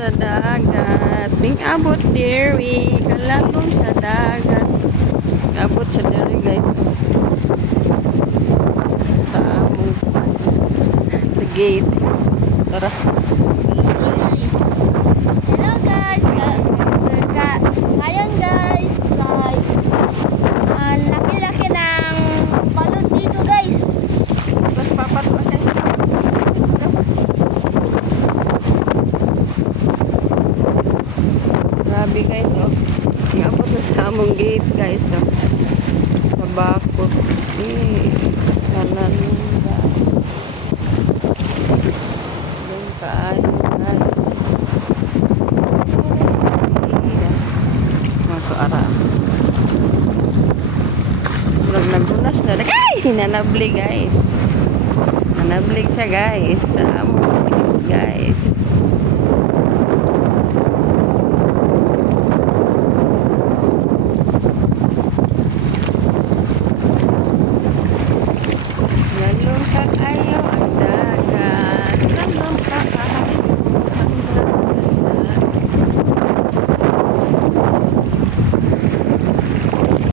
sa dagat. Ting abot diri, kalangkong sa dagat. Abot sa diri guys. Sa among sa gate. Tara. Hello guys! Ngayon guys, like, ang laki-laki ng balot dito guys. Tapos papat pa guys. Grabe guys, oh. Ngabot na sa among gate guys, oh. Sa bakot. Kanan guys. Doon kaayo guys. Mga ara. Murag nagunas na. Ay! Nanabli guys. Nanabli siya guys. Sa among gate guys.